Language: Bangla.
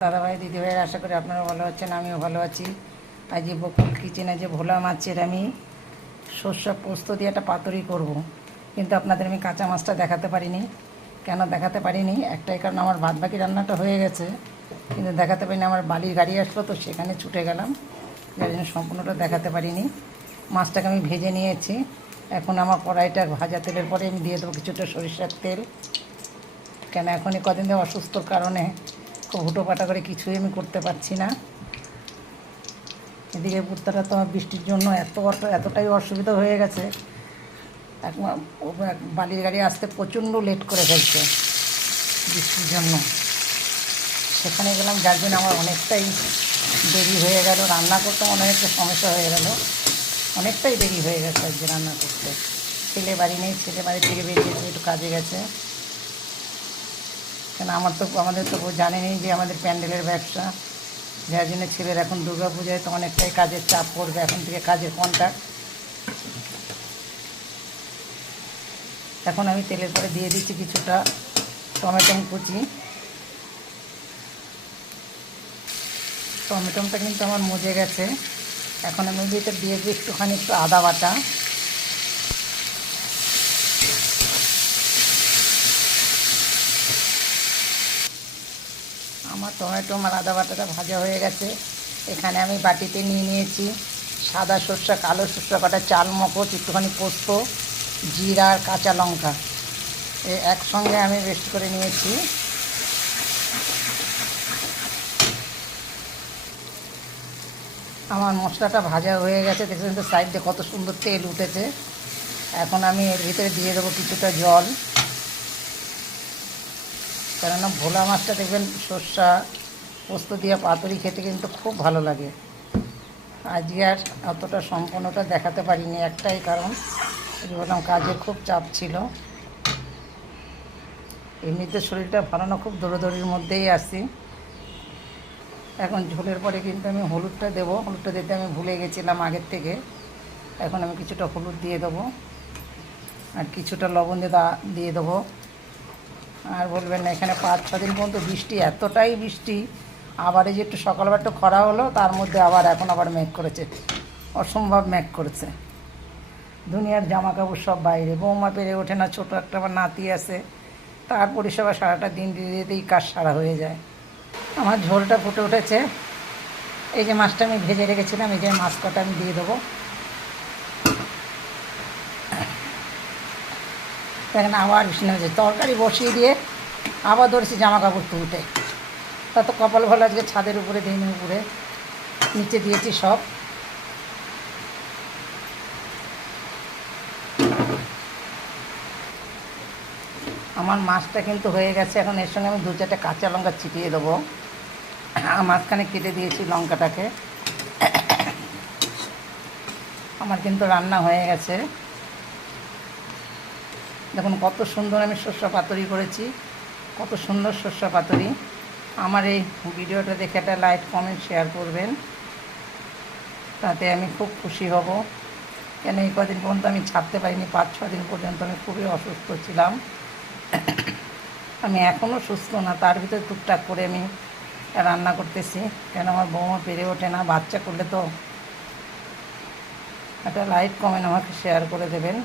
দাদাভাই দিদিভাইয়ের আশা করি আপনারা ভালো আছেন, আমিও ভালো আছি। আজ বকুল কিচেনে যে ভোলা মাছের আমি সর্ষে পোস্ত দিয়ে একটা পাতুরি করব, কিন্তু আপনাদের আমি কাঁচা মাছটা দেখাতে পারিনি। কেন দেখাতে পারিনি? একটাই কারণ, আমার বাদবাকি রান্নাটা হয়ে গেছে, কিন্তু দেখাতে পারিনি। আমার বালির গাড়ি আসলো তো সেখানে ছুটে গেলাম, যার জন্য সম্পূর্ণটা দেখাতে পারিনি। মাছটাকে আমি ভেজে নিয়েছি। এখন আমার কড়াইটা ভাজা তেলের পরে আমি দিয়ে দেবো কিছুটা সরিষার তেল। কেন এখন এই কদিন ধরে অসুস্থর কারণে খুব হুটোপাটা করে কিছুই আমি করতে পারছি না। এদিকে পুত্রটা তো বৃষ্টির জন্য এতটাই অসুবিধা হয়ে গেছে। বালির গাড়ি আসতে প্রচণ্ড লেট করে ফেলছে বৃষ্টির জন্য। সেখানে গেলাম, যার জন্য আমার অনেকটাই দেরি হয়ে গেল। রান্না করতে অনেকটা সমস্যা হয়ে গেল, অনেকটাই দেরি হয়ে গেছে আজকে রান্না করতে। ছেলে বাড়ি নেই, ছেলে বাড়ি থেকে বেরিয়েছে, একটু কাজে গেছে। কেন আমাদের তো জানেনই যে আমাদের প্যান্ডেলের ব্যবসা, যার জন্য ছেলের এখন দুর্গা পূজায় তো অনেকটাই কাজের চাপ পড়বে, এখন থেকে কাজের কন্ট্যাক্ট। এখন আমি তেলের পরে দিয়ে দিচ্ছি কিছুটা টমেটো কুচি। টমেটোটা কিন্তু আমার মজে গেছে। এখন আমি ভিতরে দিয়ে দিই একটু আদা বাটা। আমার টমেটো আর আদা বাটাটা ভাজা হয়ে গেছে। এখানে আমি বাটিতে নিয়ে নিয়েছি সাদা সর্ষে, কালো সর্ষে কটা, চাল মগজ, একটুখানি পোস্ত, জিরা আর কাঁচা লঙ্কা একসঙ্গে আমি পেস্ট করে নিয়েছি। আমার মশলাটা ভাজা হয়ে গেছে, দেখছেন তো সাইডে কত সুন্দর তেল উঠেছে। এখন আমি এর ভিতরে দিয়ে দেবো কিছুটা জল, কেননা ভোলা মাছটা দেখবেন সর্ষা পোস্ত দিয়ে পাতুরি খেতে কিন্তু খুব ভালো লাগে। আজকে আর অতটা সম্পূর্ণটা দেখাতে পারিনি, একটাই কারণ, বললাম কাজের খুব চাপ ছিল। এমনিতে শরীরটা ভালো না, খুব দৌড়োদৌড়ির মধ্যেই আসি। এখন ঝোলের পরে কিন্তু আমি হলুদটা দেবো, হলুদটা দিতে আমি ভুলে গেছিলাম আগের থেকে। এখন আমি কিছুটা হলুদ দিয়ে দেবো আর কিছুটা লবণ দিয়ে দেবো। আর বলবেন না, এখানে 5-6 দিন পর্যন্ত বৃষ্টি, এতটাই বৃষ্টি। আবার এই যে একটু সকালবেলা একটু খরা হলো, তার মধ্যে এখন আবার মেঘ করেছে, অসম্ভব মেঘ করেছে। দুনিয়ার জামা কাপড় সব বাইরে, বৌমা পেরে ওঠে না, ছোটো একটা আমার নাতি আছে, তার পরিষেবা সারাটা দিন দিতেই কাজ সারা হয়ে যায়। আমার ঝোলটা ফুটে উঠেছে। এই যে মাছটা আমি ভেজে রেখেছিলাম, এই যে মাছ কটা আমি দিয়ে দেবো। দেখেন আবার বৃষ্টি নেমেছে, তরকারি বসিয়ে দিয়ে আবার ধরেছি জামা কাপড় তুলতে। তা তো কপাল ভালো, আজকে ছাদের উপরে দিইনি, উপরে নিচে দিয়েছি সব। আমার মাছটা কিন্তু হয়ে গেছে। এখন এর সঙ্গে আমি 2-4টা কাঁচা লঙ্কা ছিটিয়ে দেবো। মাঝখানে কেটে দিয়েছি লঙ্কাটাকে। আমার কিন্তু রান্না হয়ে গেছে। দেখুন কত সুন্দর আমি সর্ষে পাতুরি করেছি, কত সুন্দর সর্ষে পাতুরি। আমার এই ভিডিওটা দেখে একটা লাইক কমেন্ট শেয়ার করবেন, তাতে আমি খুব খুশি হব। কেন এই কদিন পর্যন্ত আমি ছাড়তে পারিনি, 5-6 দিন পর্যন্ত আমি খুবই অসুস্থ ছিলাম। আমি এখনও সুস্থ না, তার ভিতরে টুকটাক করে আমি রান্না করতেছি। কেন আমার বৌমা পেরে ওঠে না, বাচ্চা করলে তো একটা লাইক কমেন্ট আমাকে শেয়ার করে দেবেন।